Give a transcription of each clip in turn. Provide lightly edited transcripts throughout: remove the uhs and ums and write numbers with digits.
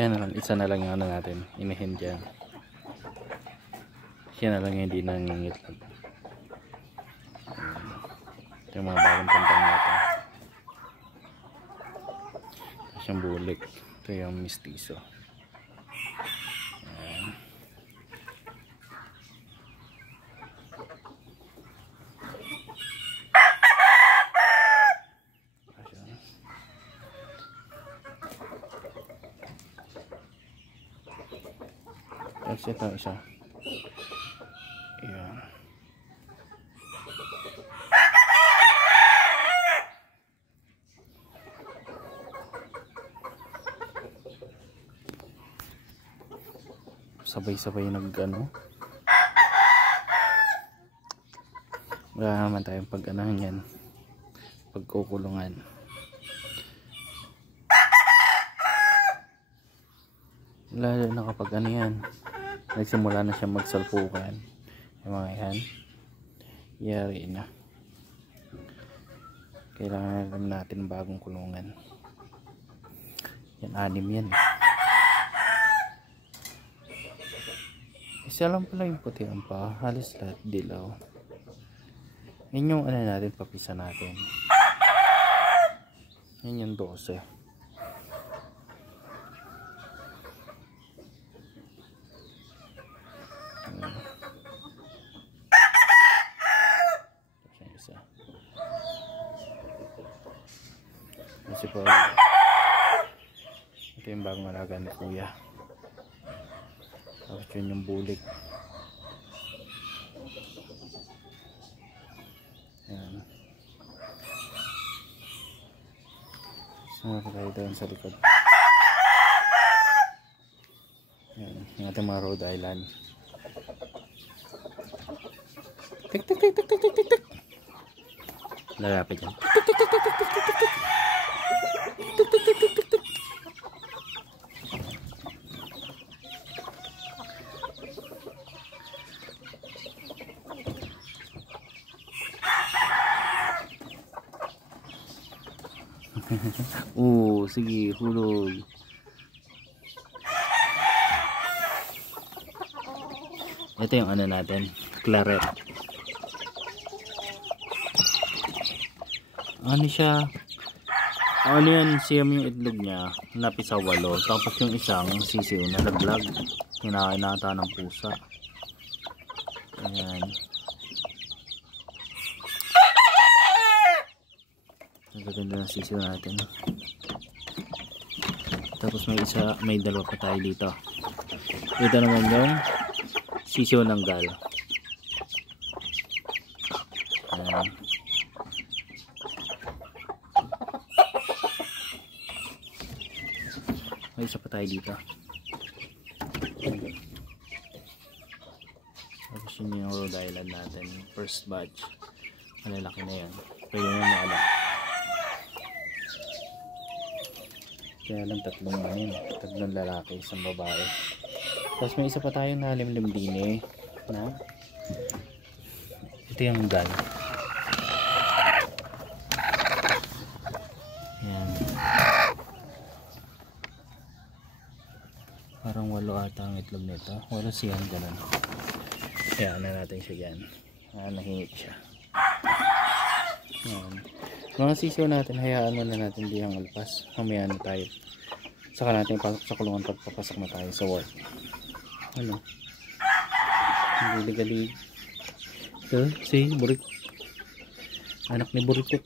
Kaya na lang, isa na lang yung ano natin, inahin dyan. Siya na lang yung hindi nangingitlog. Ito yung mga bagong tantang natin. Ito yung bulik. Ito yung mistiso. Ayan. Tapos ito isa. Ayan. Sabay-sabay nag-ano. Wala naman tayong pag-anahan yan. Pagkukulungan. Lalo na kapag ano yan. Nagsimula na siya magsalpukan. Yung mga yan. Yari na. Kailangan natin bagong kulungan. Yan, 6 yan. Isa lang pala yung puti ang pa. Halos lahat dilaw. Yan yung ano natin, papisa natin. Yan yung 12. Isa. Kasi po, ito yung bagong alaga ni Kuya. Tapos yun yung bulik. Ayan. Sumunod tayo doon sa likod. Ayan. Yung ating mga Rhode Island. Tik tik tik tik tik tik tik tik. Lalapit yan. Tik tik tik tik tik tik tik tik tik. Tik tik tik tik tik tik. Sige, hulog. Ito yung ano natin, claret. Ano siya? Ano yan, siyam yung itlog niya, lapit sa 8. Tapos yung isang sisiw na laglag, kinakain nata ng pusa. Ayan. Nagaganda ng sisiw natin. Tapos may dalawa pa tayo dito. Ito naman yung sisiw ng gal. Ayan. May isa pa tayo dito. Tapos yun yung Rhode Island natin. First batch. Malalaki na yan. Pwede mo maalam. Kaya lang 3 lalaki, 1 babae. Tapos may isa pa tayong nalimlim din eh. Na? Ito yung gal. Ayan. Parang 8 ata ang itlog nito. 8 siyan, ganun. Ayan na natin siya dyan. Nahingit siya. Ayan. Mga sisiw natin, hayaan na natin di ang alpas. Mamaya na tayo. Saka natin pasok sa kulungan pagpapasok na tayo sa work. Ano? Galig-galig. Ito, si Burik. Anak ni Burikot.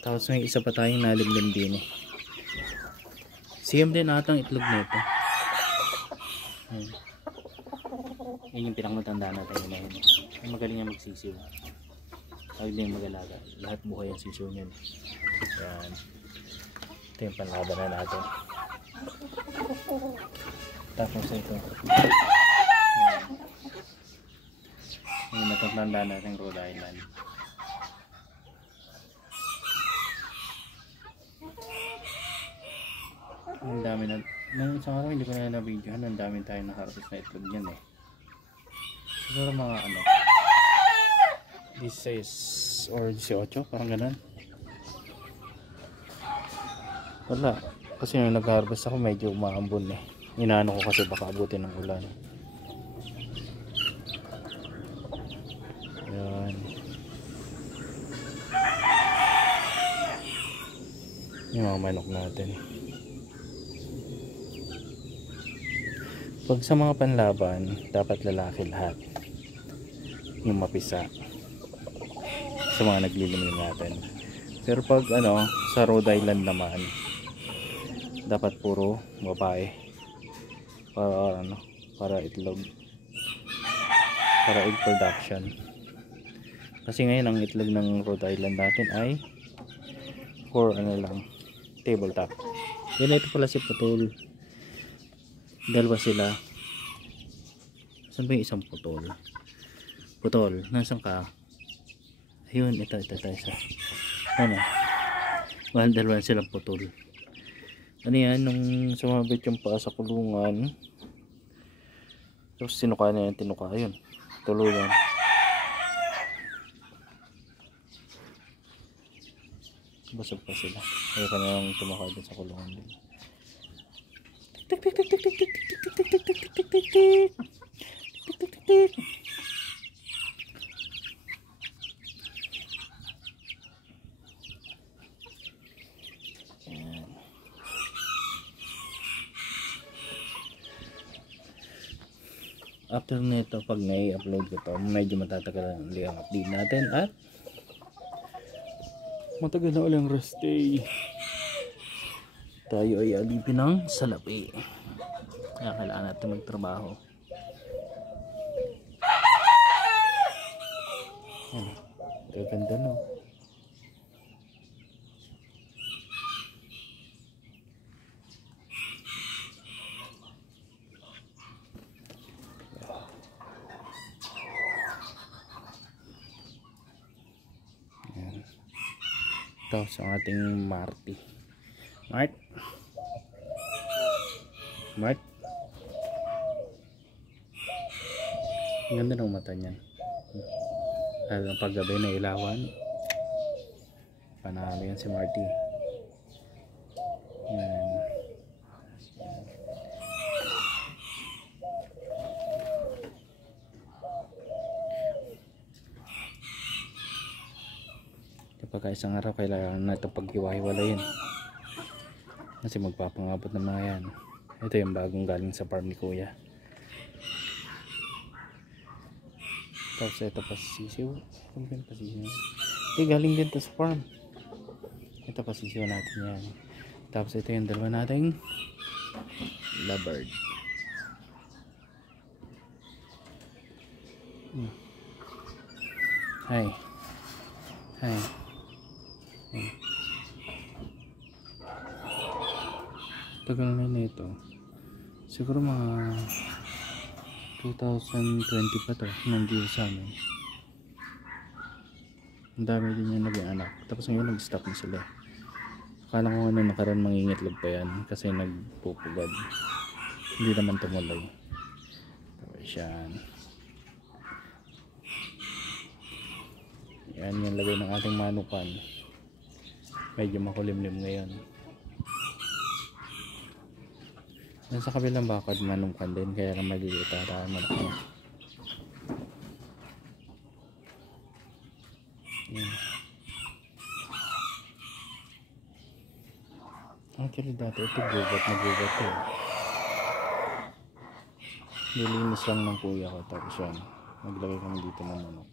Tapos may isa pa tayong nalimlim din eh. Siyem din atang itlog nito. Ayan. Yan yung pinakamatanda natin yun. Ang magaling niya magsisiw. Tawag din yung mag-alaga. Lahat buhay ang sisiw niya. Yan. Ito yung panlaban na natin. Tapos ito. Yan. Yung natatanda natin Rhode Island. Ang dami na. Nung isang araw hindi ko na na-videohan. Ang dami tayo nakaharvest na itlog yan eh. Siguro mga ano, this is or 18, parang ganun. Wala, kasi nung nag-harvest ako medyo umaambon eh. Inaano ko kasi baka abutin ng ulan. Yan. Yung mga manok natin. Pag sa mga panlaban, dapat lalaki lahat. Yung mapisa. Sa mga naglilimlim natin. Pero pag ano, sa Rhode Island naman, dapat puro babae. Para ano, para itlog. Para egg production. Kasi ngayon ang itlog ng Rhode Island natin ay for ano lang, tabletop. Yan, ito pala si Putol. Dalawa sila. Saan ba yung isang Putol? Putol, nasan ka? Ayun, ito isa. Ano? Dalawa silang Putol. Ano yan, nung sumabit yung paa sa kulungan, tapos sinuka na yung tinuka, yun, tuluyan. Busog pa sila. Ayaw ka na lang tumakay din sa kulungan din. Tik tik tik tik tik tik tik tik tik tik tik tik tik tik tik tik tik tik. After nito, pag na-upload ko to, medyo matatagal ang update natin at matagal na ulang rest day. Tayo ay alipin ng salapi. Kaya kailangan natin magtrabaho. Yan. Gaganda, no? Yan. Ito sa ating Marty. Mart. Ganda ng mata niyan. Lalo pag gabi na ilawan, panalo yan si Marty. Yan. Kapag isang araw kailangan na itong paghiwa-hiwalayin kasi magpapangabot ng mga yan. Ito yung bagong galing sa farm ni Kuya. Tapos ito pasisiw. Ano ba yung pasisiw? Galing din to sa farm. Ito pasisiw natin yan. Tapos ito yung dalawa nating lovebird. Hi. Tagal na nito. Siguro mga 2020 pa to. Nandito sa amin. Ang dami din yung naging anak. Tapos ngayon nag-stop na sila. Akala ko ano nakaraan mangingitlog pa yan. Kasi nagpupugad. Hindi naman tumuloy. Tapos yan. Yan yung lagay ng ating manukan. Medyo makulimlim ngayon. Nasa kabilang bakad manukan din. Kaya ka maliliit ata ang manukan. Yan. Actually dati ito gubat na gubat eh. Nilinis lang ng kuya ko. Tapos yan. Naglagay kami dito ng manok.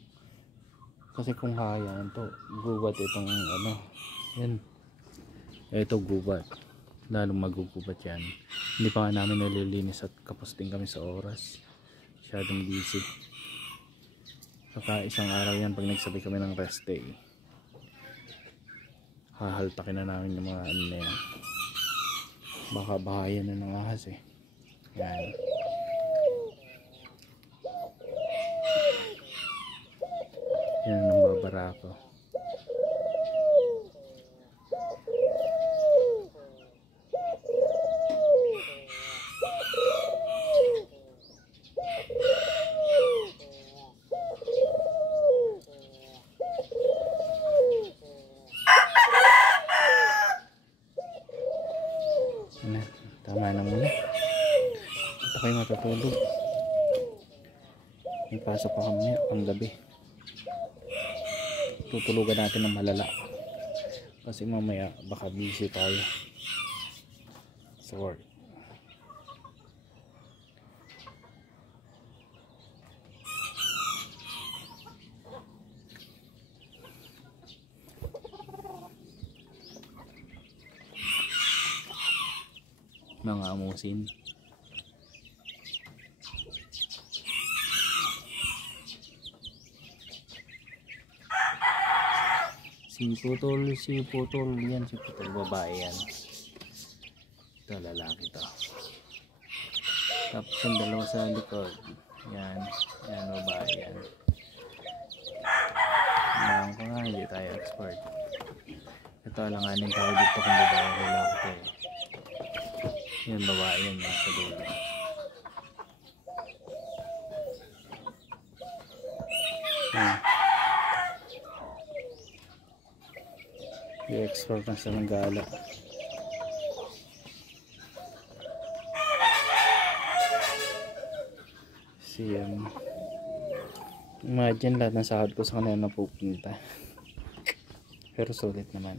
Kasi kung hayaan to, gubat itong ano, yan. Ito gubat. Lalong magugubat yan. Hindi pa nga namin nalilinis at kapos din kami sa oras. Masyadong busy. Saka isang araw yan pag nagsabay kami ng rest day. Hahaltakin na namin yung mga ano na yan. Baka bahayan na ng ahas eh. Yan. Yan ang babara ko. Ano, tama na muna. Ito kayo matutulog. May pasok pa kami pang gabi. Tutulugan natin ng malala. Kasi mamaya baka busy tayo sa work. Mga amusin. Si Putol, yan si Putol, babae yan. Ito, lalaki to. Tapos yung dalawa sa likod, yan, babae yan. Alam ko nga, hindi tayo expert. Ito, alanganin tayo dito kung babae o lalaki to eh. Yan, babae yan, yung sa dulo. Yan. I-export na sa Nagala. Imagine lahat ng sahod ko sa kanila na pupunta. Pero sulit naman.